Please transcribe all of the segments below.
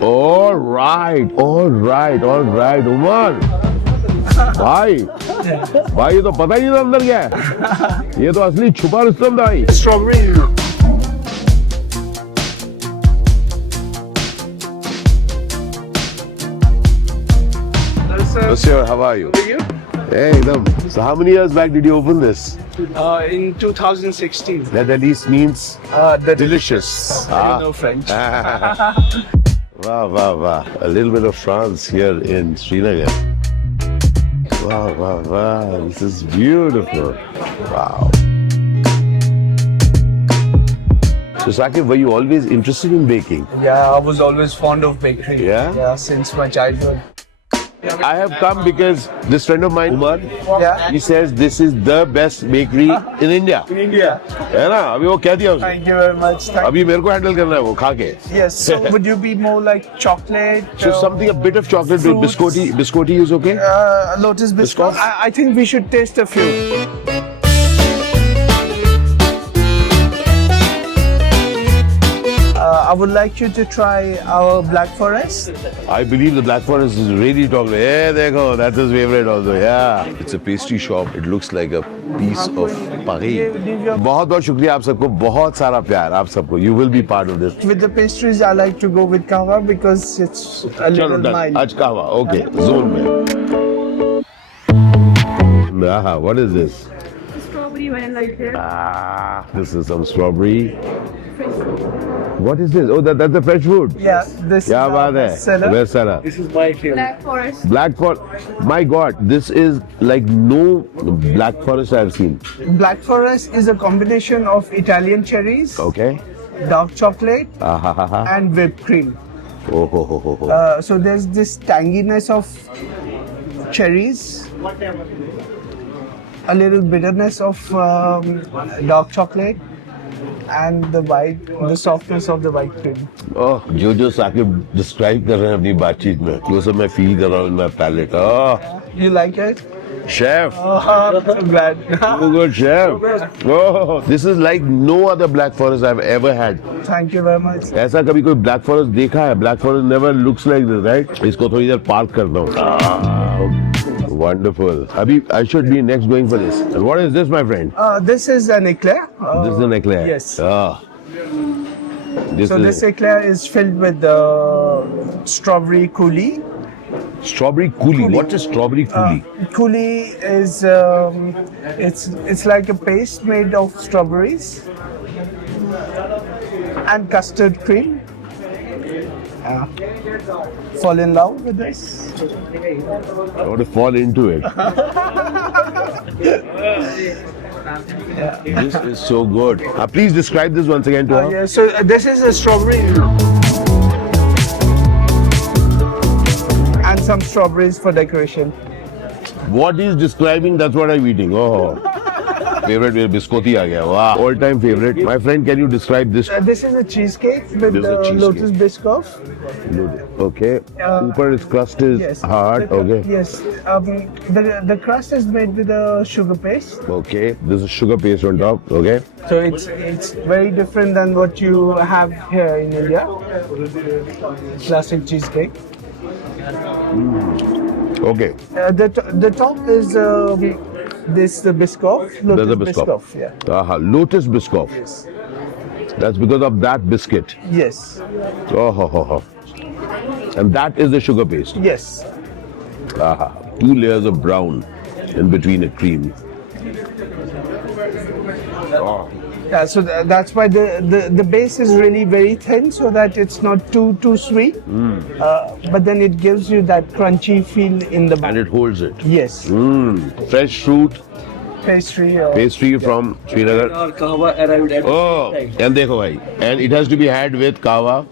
All right, Umar भाई ये तो पता ही नहीं था अंदर क्या है। ये तो असली छुपा रुस्तम था भाई। Strawberry. Monsieur, how are you? How are you? Hey, एकदम. So how many years back did you open this? In 2016. That at least means delicious. I don't know French. Wow. A little bit of France here in Srinagar. Wow. This is beautiful. Wow. So Saqib, were you always interested in baking? Yeah, I was always fond of bakery. Yeah? Yeah, since my childhood. I have come because this friend of mine, Umar, Yeah. he says this is the best bakery in India. In India. है ना? अभी वो कह दिया उसने. Thank you very much. अभी मेरे को हैंडल करना है वो खा के. Yes. So would you be more like chocolate? So something a bit of chocolate with fruits? biscotti is okay. Lotus biscuit. Biscoff? I think we should taste a few. I would like you to try our Black Forest. I believe the Black Forest is really chocolate. Hey, देखो, that's his favorite also. Yeah. It's a pastry shop. It looks like a piece of Paris. बहुत बहुत शुक्रिया आप सबको. बहुत सारा प्यार आप सबको. You will be part of this. With the pastries, I like to go with kahwa because it's a चलो little done. mild. आज कहवा. Okay. Zone में. What is this? Strawberry vanilla here. This is some strawberry. What is this? Oh, that's the fresh fruit. Yeah, this क्या is बात है? bestseller. Bestseller. This is my favorite. Black forest. Black Forest. My God, this is like no Black Forest I've seen. Black Forest is a combination of Italian cherries, Okay. dark chocolate, Ah. and whipped cream. Oh. So there's this tanginess of cherries, a little bitterness of dark chocolate, and the softness of the white cream. Oh, जो Saqib describe कर रहे हैं अपनी बातचीत में, वो सब मैं feel कर रहा हूँ in my palate. Oh, You like it? chef. Oh, I'm so glad. Oh, good chef. Oh, this is like no other Black Forest I've ever had. Thank you very much. ऐसा कभी कोई Black Forest देखा है? Black Forest never looks like this, right? इसको थोड़ी देर park करता हूँ. Wonderful. Abhi, I should be next going for this. And what is this, my friend? This is an eclair. This is an eclair. Yes. This eclair is filled with strawberry coulis. Strawberry coulis. What is strawberry coulis? Coulis is it's like a paste made of strawberries and custard cream. Fall in love with this? I want to fall into it. This is so good. Please describe this once again to her. Yeah, so this is a strawberry and some strawberries for decoration. What he's describing, that's what I'm eating. Oh. Favorite biscotti आ गया. Wow. All time favorite. My friend, can you describe this? This is a cheesecake with This is a cheesecake. lotus biscoff. Okay. Upper its crust is Yes. hard. Okay. Yes. The crust is made with a sugar paste. Okay. This is sugar paste on top. Okay. So it's very different than what you have here in India. Classic cheesecake. Okay. The top is the Biscoff. There's a Lotus Biscoff. Yeah. Lotus Biscoff. That's because of that biscuit. Yes. Oh. And that is the sugar paste. Yes. 2 layers of brown in between a cream. Oh. Yeah. So that's why the base is really very thin, so that it's not too sweet. But then it gives you that crunchy feel in the And mouth. it holds it. Yes. Fresh fruit Pastry. pastry from Srinagar. Our kahwa arrived at Oh, and dekho bhai. And it has to be had with kahwa,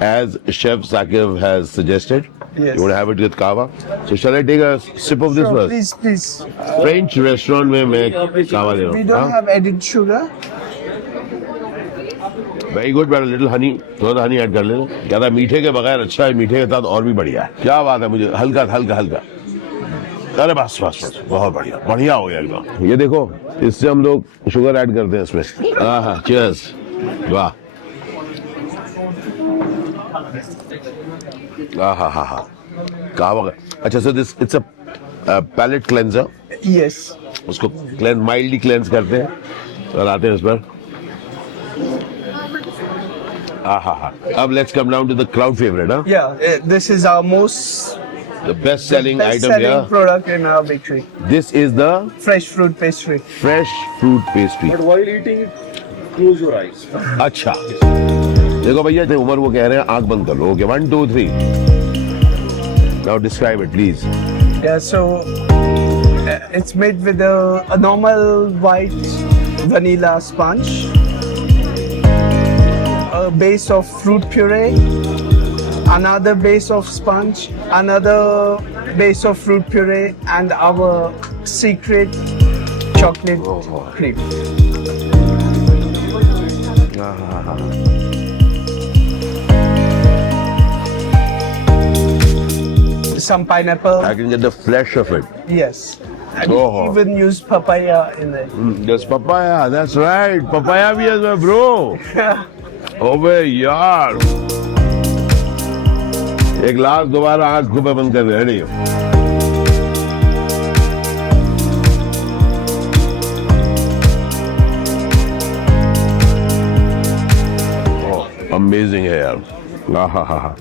as Chef Saqib has suggested. Yes. You want to have it with kahwa? So shall I take a sip of this Sure, first? please. French restaurant में मैं kahwa ले रहा We हूँ. don't have added sugar. Very good, but a little honey. थोड़ा सा honey add कर लेना. क्या था मीठे के बगैर अच्छा है, मीठे के साथ और भी बढ़िया है. क्या बात है, मुझे हल्का. अरे बस बहुत बढ़िया हो गया एकदम. ये देखो, इससे हम लोग शुगर ऐड करते हैं इसमें. हाँ, cheers. वाह. हा कहवा अच्छा sir this it's a palate cleanser Yes. उसको क्लेंस माइल्डली क्लेंस करते हैं और आते हैं इस पर हा अब let's come down to the crowd favourite हाँ Yeah, this is our most the best selling item best-selling here product in our bakery. This is the Fresh fruit pastry. Fresh fruit pastry But while eating it, close your eyes. अच्छा देखो भैया उमर वो कह रहे हैं आंख बंद कर लो okay 1 2 3 now describe it please Yeah, so it's made with a normal white vanilla sponge, a base of fruit puree, another base of sponge, another base of fruit puree, and our secret chocolate cream. Some pineapple, I can get the flesh of it. yes. And Oh. we even use papaya in it. There's papaya, that's right. Papaya भी है my bro. ओबे यार एक glass दोबारा आंख घुपे बंद कर रहे नहीं अमेजिंग है यार हा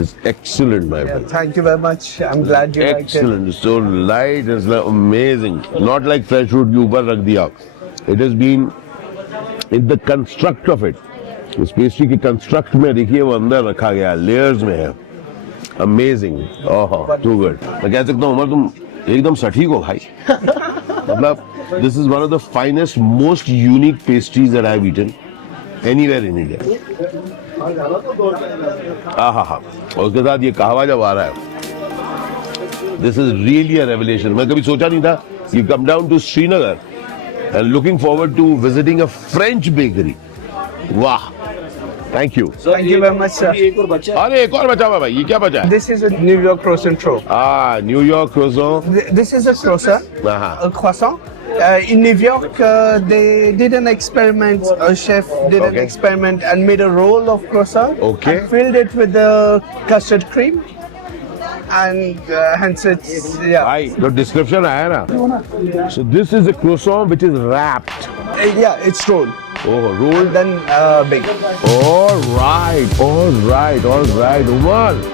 It's excellent, my Yeah, friend. thank you very much. I'm glad you liked it. Excellent. It's so light. It's like amazing. Not like fresh fruit के ऊपर रख दिया. It has been in the construct of it. इस pastry के construct में देखिए वो अंदर रखा गया लेयर्स में है. Amazing. Oh, too good. मैं कह सकता हूँ उमर तुम एकदम सटीक हो भाई. मतलब this is one of the finest, most unique pastries that I've eaten anywhere in India. हाँ और उसके साथ ये कहवा जब आ रहा है this is really a revelation मैं कभी सोचा नहीं था you come down to Srinagar and looking forward to visiting a French bakery वाह thank you Thank you very much, sir. एक और बच्चा है। अरे एक और बचा हुआ भाई ये क्या बचा है This is a New York croissant roll. New York croissant This is a croissant, हाँ a croissant. In New York, they did an experiment. A chef did an Okay. experiment and made a roll of croissant. Okay. And filled it with the custard cream, and hence it's yeah. भाई जो description आया ना so this is a croissant which is wrapped Yeah, it's rolled. Oh rolled Then baked. All right, Umar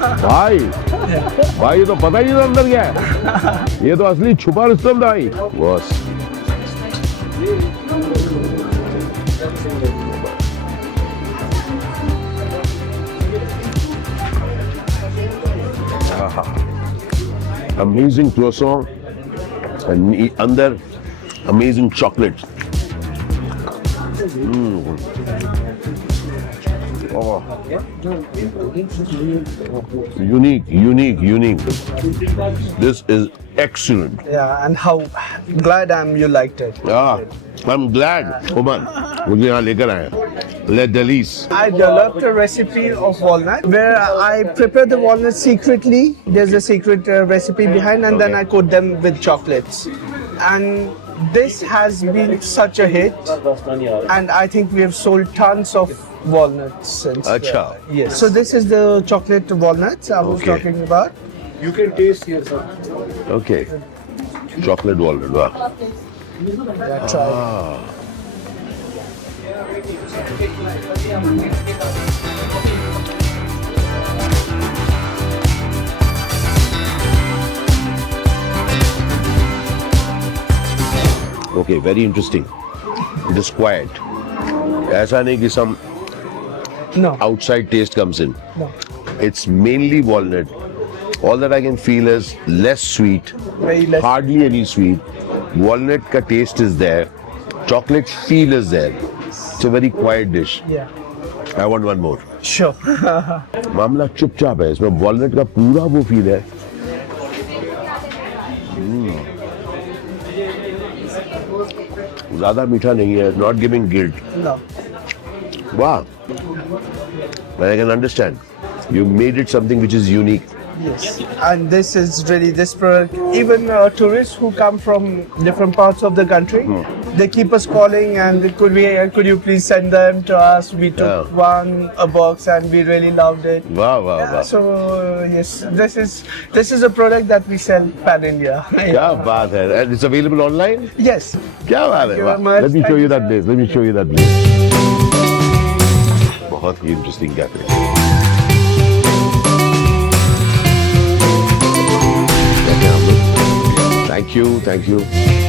भाई ये तो पता ही नहीं था अंदर क्या है ये तो असली छुपा रुस्तम था भाई बस अमेजिंग croissant अंदर amazing chocolate unique this is excellent Yeah, and how glad I am you liked it. I'm glad Oman मुझे यहाँ लेकर आए Le Delice I developed a recipe of walnut where I prepare the walnuts secretly. There's a secret recipe behind, and then I coat them with chocolates. And this has been such a hit, and I think we have sold tons of walnuts since. Acha. Yes. So this is the chocolate walnuts I was Okay. talking about. You can taste here, sir. okay chocolate walnut वाह Yeah, try. Okay, very interesting. It is quiet. ऐसा नहीं कि some No. outside taste comes in. No. It's mainly walnut. All that I can feel is less sweet, Very less. hardly any sweet. Walnut ka taste is there. Chocolate feel is there. It's a very quiet dish. Yeah. I want one more. Sure. मामला चुपचाप है इसमें walnut का पूरा वो feel है ज्यादा मीठा नहीं है नॉट गिविंग गिल्ट No. वाह I can understand you made it something which is unique Yes, and this is really this product. Even tourists who come from different parts of the country, they keep us calling and could you please send them to us? We took a box and we really loved it. Wow, wow, wow. So yes, this is a product that we sell pan India. क्या बात है? And it's available online? Yes. क्या बात है? you वाह. very much. Let me show Thank you you, that sir. place. Let me show you that place. बहुत ही interesting cafe. Thank you, thank you.